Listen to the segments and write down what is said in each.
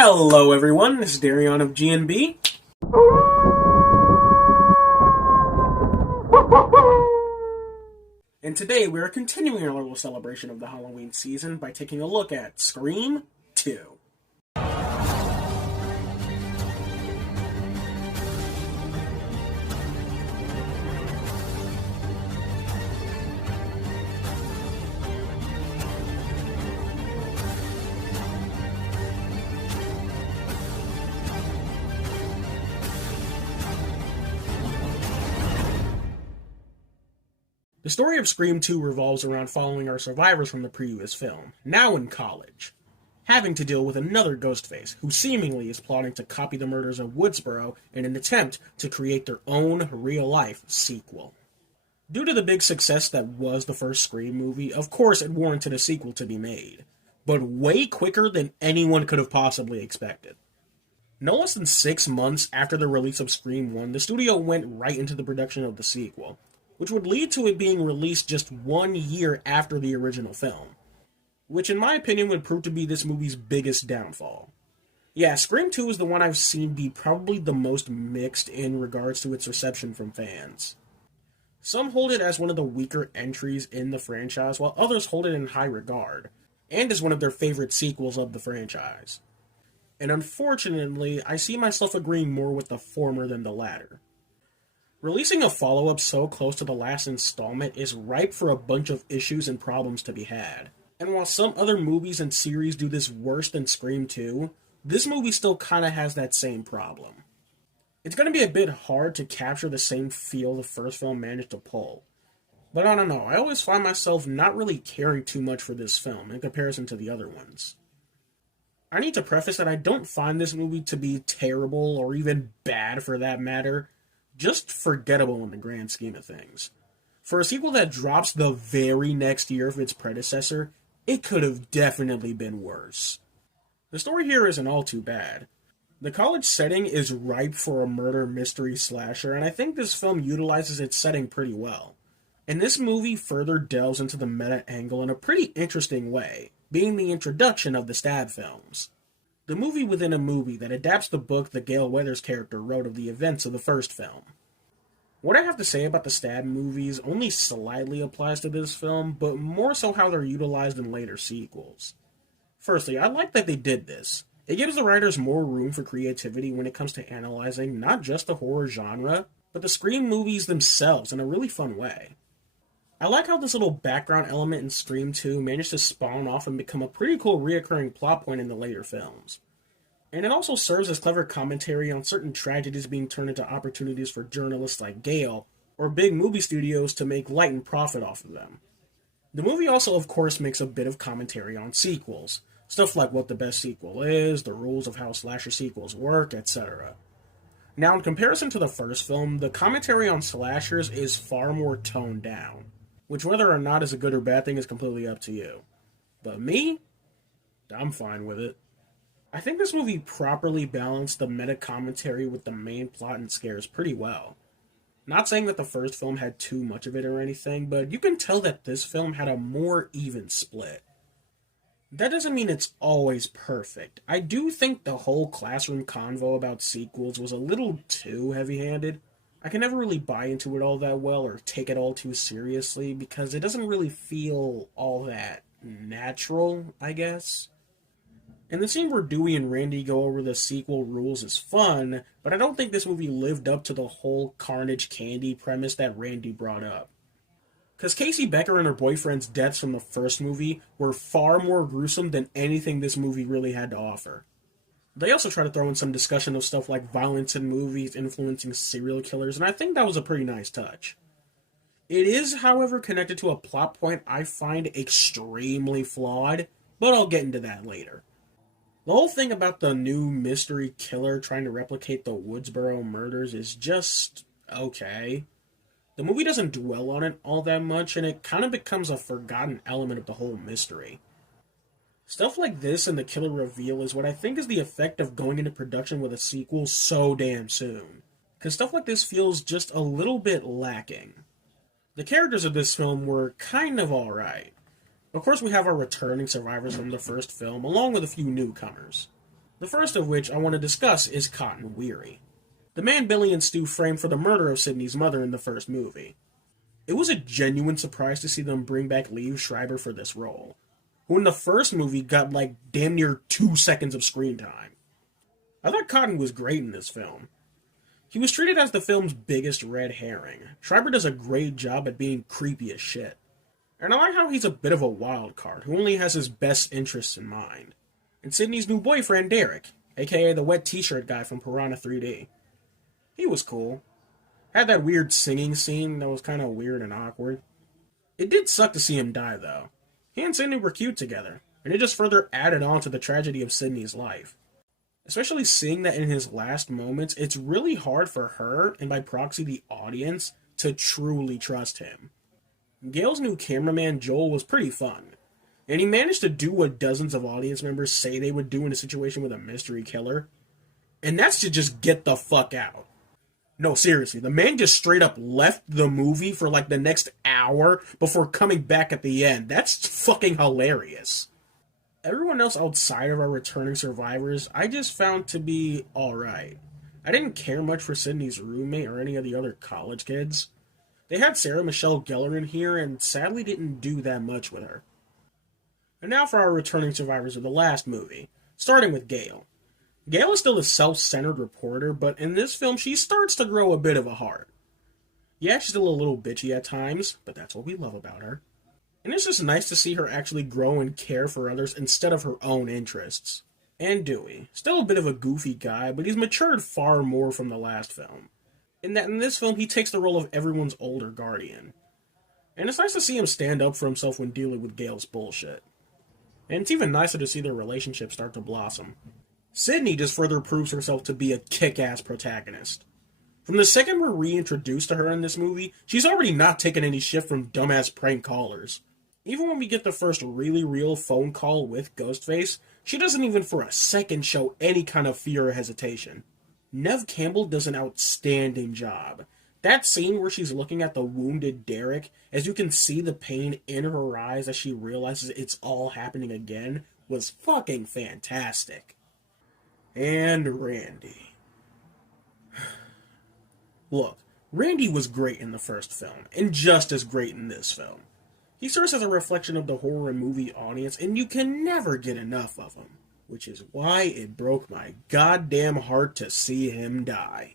Hello everyone, this is Darion of GNB. And today we are continuing our little celebration of the Halloween season by taking a look at Scream 2. The story of Scream 2 revolves around following our survivors from the previous film, now in college, having to deal with another Ghostface, who seemingly is plotting to copy the murders of Woodsboro in an attempt to create their own real-life sequel. Due to the big success that was the first Scream movie, of course it warranted a sequel to be made, but way quicker than anyone could have possibly expected. No less than 6 months after the release of Scream 1, the studio went right into the production of the sequel, which would lead to it being released just 1 year after the original film, which in my opinion would prove to be this movie's biggest downfall. Yeah, Scream 2 is the one I've seen be probably the most mixed in regards to its reception from fans. Some hold it as one of the weaker entries in the franchise, while others hold it in high regard, and as one of their favorite sequels of the franchise. And unfortunately, I see myself agreeing more with the former than the latter. Releasing a follow-up so close to the last installment is ripe for a bunch of issues and problems to be had. And while some other movies and series do this worse than Scream 2, this movie still kinda has that same problem. It's gonna be a bit hard to capture the same feel the first film managed to pull. But I don't know, I always find myself not really caring too much for this film in comparison to the other ones. I need to preface that I don't find this movie to be terrible or even bad for that matter, just forgettable in the grand scheme of things. For a sequel that drops the very next year of its predecessor, it could have definitely been worse. The story here isn't all too bad. The college setting is ripe for a murder mystery slasher, and I think this film utilizes its setting pretty well. And this movie further delves into the meta angle in a pretty interesting way, being the introduction of the stab films. The movie within a movie that adapts the book that Gale Weathers' character wrote of the events of the first film. What I have to say about the stab movies only slightly applies to this film, but more so how they're utilized in later sequels. Firstly, I like that they did this. It gives the writers more room for creativity when it comes to analyzing not just the horror genre, but the Scream movies themselves in a really fun way. I like how this little background element in Scream 2 managed to spawn off and become a pretty cool reoccurring plot point in the later films. And it also serves as clever commentary on certain tragedies being turned into opportunities for journalists like Gale, or big movie studios to make light and profit off of them. The movie also, of course, makes a bit of commentary on sequels, stuff like what the best sequel is, the rules of how slasher sequels work, etc. Now, in comparison to the first film, the commentary on slashers is far more toned down, which whether or not is a good or bad thing is completely up to you. But me? I'm fine with it. I think this movie properly balanced the meta-commentary with the main plot and scares pretty well. Not saying that the first film had too much of it or anything, but you can tell that this film had a more even split. That doesn't mean it's always perfect. I do think the whole classroom convo about sequels was a little too heavy-handed. I can never really buy into it all that well or take it all too seriously because it doesn't really feel all that natural, I guess. And the scene where Dewey and Randy go over the sequel rules is fun, but I don't think this movie lived up to the whole Carnage Candy premise that Randy brought up. Because Casey Becker and her boyfriend's deaths from the first movie were far more gruesome than anything this movie really had to offer. They also try to throw in some discussion of stuff like violence in movies influencing serial killers, and I think that was a pretty nice touch. It is, however, connected to a plot point I find extremely flawed, but I'll get into that later. The whole thing about the new mystery killer trying to replicate the Woodsboro murders is just okay. The movie doesn't dwell on it all that much, and it kind of becomes a forgotten element of the whole mystery. Stuff like this and the killer reveal is what I think is the effect of going into production with a sequel so damn soon. Because stuff like this feels just a little bit lacking. The characters of this film were kind of alright. Of course, we have our returning survivors from the first film, along with a few newcomers. The first of which I want to discuss is Cotton Weary, the man Billy and Stu framed for the murder of Sydney's mother in the first movie. It was a genuine surprise to see them bring back Liev Schreiber for this role, who in the first movie got like damn near 2 seconds of screen time. I thought Cotton was great in this film. He was treated as the film's biggest red herring. Schreiber does a great job at being creepy as shit. And I like how he's a bit of a wild card who only has his best interests in mind. And Sydney's new boyfriend, Derek, aka the wet t-shirt guy from Piranha 3D. He was cool. Had that weird singing scene that was kind of weird and awkward. It did suck to see him die, though. He and Sydney were cute together, and it just further added on to the tragedy of Sydney's life. Especially seeing that in his last moments, it's really hard for her, and by proxy the audience, to truly trust him. Gale's new cameraman, Joel, was pretty fun. And he managed to do what dozens of audience members say they would do in a situation with a mystery killer. And that's to just get the fuck out. No, seriously, the man just straight up left the movie for like the next hour before coming back at the end. That's fucking hilarious. Everyone else outside of our returning survivors, I just found to be alright. I didn't care much for Sydney's roommate or any of the other college kids. They had Sarah Michelle Gellar in here and sadly didn't do that much with her. And now for our returning survivors of the last movie, starting with Gale. Gale is still a self-centered reporter, but in this film she starts to grow a bit of a heart. Yeah, she's still a little bitchy at times, but that's what we love about her. And it's just nice to see her actually grow and care for others instead of her own interests. And Dewey, still a bit of a goofy guy, but he's matured far more from the last film. In that in this film he takes the role of everyone's older guardian. And it's nice to see him stand up for himself when dealing with Gale's bullshit. And it's even nicer to see their relationship start to blossom. Sydney just further proves herself to be a kick-ass protagonist. From the second we're reintroduced to her in this movie, she's already not taking any shit from dumbass prank callers. Even when we get the first really real phone call with Ghostface, she doesn't even for a second show any kind of fear or hesitation. Neve Campbell does an outstanding job. That scene where she's looking at the wounded Derek, as you can see the pain in her eyes as she realizes it's all happening again, was fucking fantastic. And Randy. Look, Randy was great in the first film, and just as great in this film. He serves as a reflection of the horror movie audience, and you can never get enough of him, which is why it broke my goddamn heart to see him die.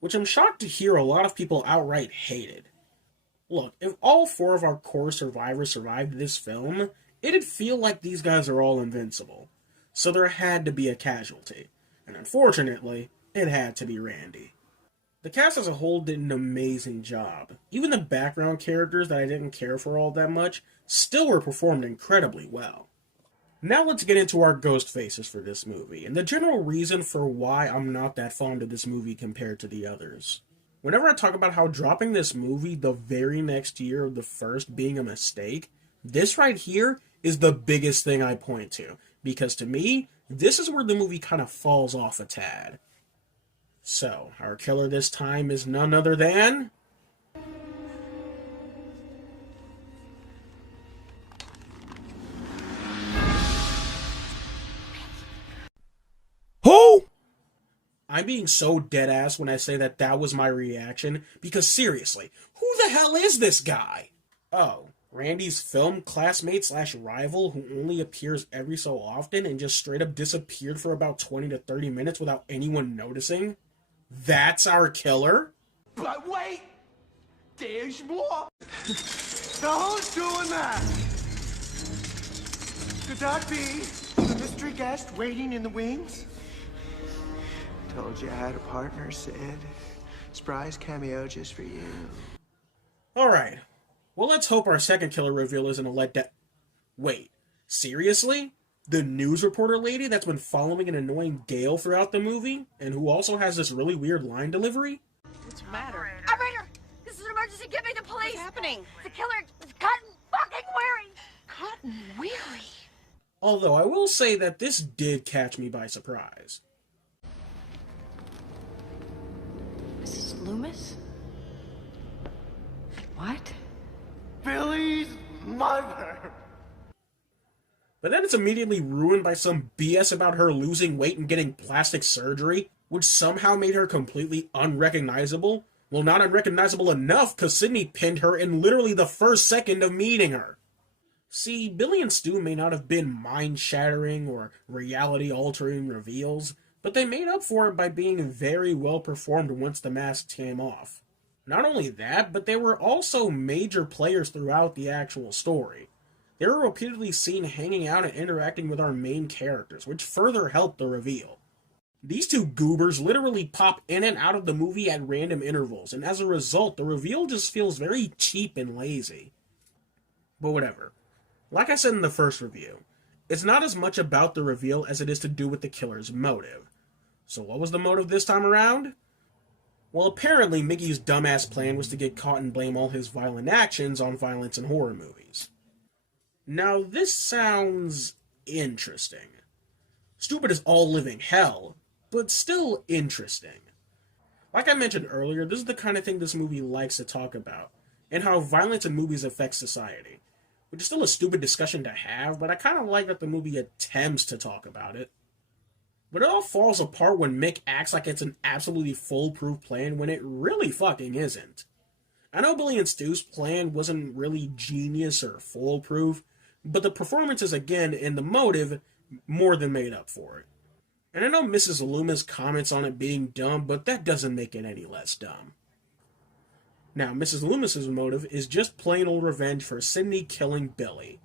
Which I'm shocked to hear a lot of people outright hated. Look, if all 4 of our core survivors survived this film, it'd feel like these guys are all invincible. So there had to be a casualty. And unfortunately, it had to be Randy. The cast as a whole did an amazing job. Even the background characters that I didn't care for all that much still were performed incredibly well. Now let's get into our ghost faces for this movie, and the general reason for why I'm not that fond of this movie compared to the others. Whenever I talk about how dropping this movie the very next year of the first being a mistake, this right here is the biggest thing I point to, because to me, this is where the movie kind of falls off a tad. So, our killer this time is none other than... Who? I'm being so deadass when I say that that was my reaction, because seriously, who the hell is this guy? Oh, Randy's film classmate / rival who only appears every so often and just straight up disappeared for about 20 to 30 minutes without anyone noticing? That's our killer? But wait! There's more! Now who's doing that? Could that be the mystery guest waiting in the wings? Told you I had a partner, Sid. Surprise cameo just for you. Alright. Well, let's hope our second killer reveal isn't a letdown. Wait, seriously? The news reporter lady that's been following an annoying Gale throughout the movie, and who also has this really weird line delivery? What's the matter? Operator! This is an emergency! Get me the police! What's happening? The killer is Cotton fucking Weary! Cotton Weary. Although I will say that this did catch me by surprise. Mrs. Loomis? What? Billy's mother! But then it's immediately ruined by some BS about her losing weight and getting plastic surgery, which somehow made her completely unrecognizable. Well, not unrecognizable enough, because Sydney pinned her in literally the first second of meeting her. See, Billy and Stu may not have been mind-shattering or reality-altering reveals, but they made up for it by being very well performed once the mask came off. Not only that, but they were also major players throughout the actual story. They were repeatedly seen hanging out and interacting with our main characters, which further helped the reveal. These two goobers literally pop in and out of the movie at random intervals, and as a result, the reveal just feels very cheap and lazy. But whatever. Like I said in the first review, it's not as much about the reveal as it is to do with the killer's motive. So what was the motive this time around? Well, apparently Mickey's dumbass plan was to get caught and blame all his violent actions on violence in horror movies. Now, this sounds interesting. Stupid as all living hell, but still interesting. Like I mentioned earlier, this is the kind of thing this movie likes to talk about, and how violence in movies affects society. Which is still a stupid discussion to have, but I kind of like that the movie attempts to talk about it. But it all falls apart when Mick acts like it's an absolutely foolproof plan when it really fucking isn't. I know Billy and Stu's plan wasn't really genius or foolproof, but the performances again and the motive more than made up for it. And I know Mrs. Loomis comments on it being dumb, but that doesn't make it any less dumb. Now, Mrs. Loomis's motive is just plain old revenge for Sydney killing Billy.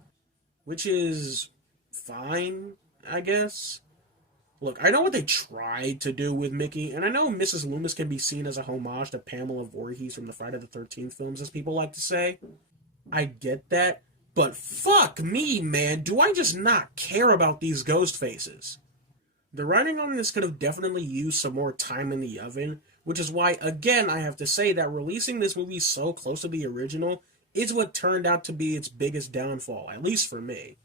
Which is fine, I guess. Look, I know what they tried to do with Mickey, and I know Mrs. Loomis can be seen as a homage to Pamela Voorhees from the Friday the 13th films, as people like to say. I get that, but fuck me, man, do I just not care about these ghost faces? The writing on this could have definitely used some more time in the oven, which is why, again, I have to say that releasing this movie so close to the original is what turned out to be its biggest downfall, at least for me.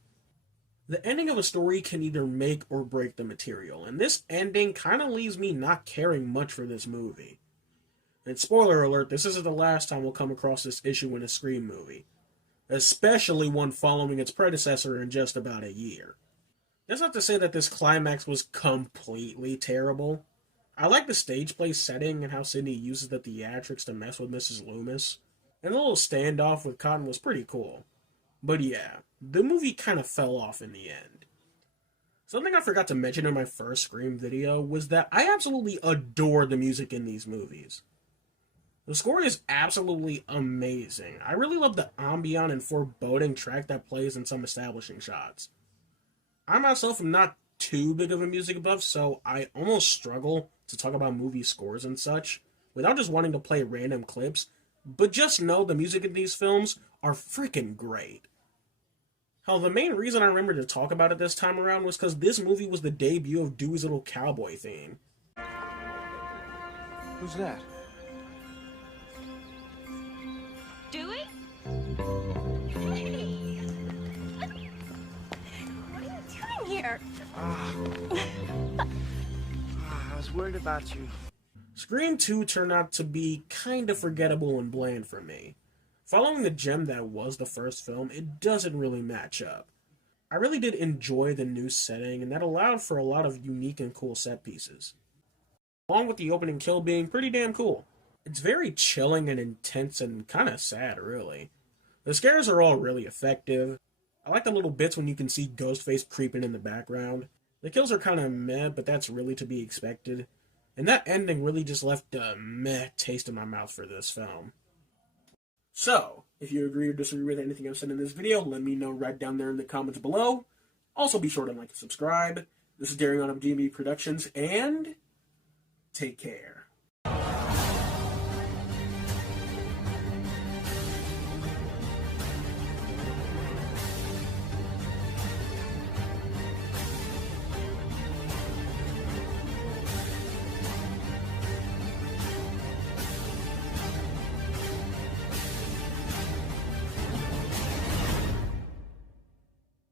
The ending of a story can either make or break the material, and this ending kind of leaves me not caring much for this movie. And spoiler alert, this isn't the last time we'll come across this issue in a Scream movie, especially one following its predecessor in just about a year. That's not to say that this climax was completely terrible. I like the stage play setting and how Sydney uses the theatrics to mess with Mrs. Loomis, and the little standoff with Cotton was pretty cool. But yeah, the movie kind of fell off in the end. Something I forgot to mention in my first Scream video was that I absolutely adore the music in these movies. The score is absolutely amazing. I really love the ambient and foreboding track that plays in some establishing shots. I myself am not too big of a music buff, so I almost struggle to talk about movie scores and such without just wanting to play random clips, but just know the music in these films are freaking great. Hell, the main reason I remember to talk about it this time around was because this movie was the debut of Dewey's little cowboy theme. Who's that? Dewey? What are you doing here? I was worried about you. Scream 2 turned out to be kinda forgettable and bland for me. Following the gem that was the first film, it doesn't really match up. I really did enjoy the new setting, and that allowed for a lot of unique and cool set pieces. Along with the opening kill being pretty damn cool. It's very chilling and intense and kinda sad, really. The scares are all really effective. I like the little bits when you can see Ghostface creeping in the background. The kills are kinda meh, but that's really to be expected. And that ending really just left a meh taste in my mouth for this film. So, if you agree or disagree with anything I've said in this video, let me know right down there in the comments below. Also, be sure to like and subscribe. This is Daring on of GNB Productions, and take care.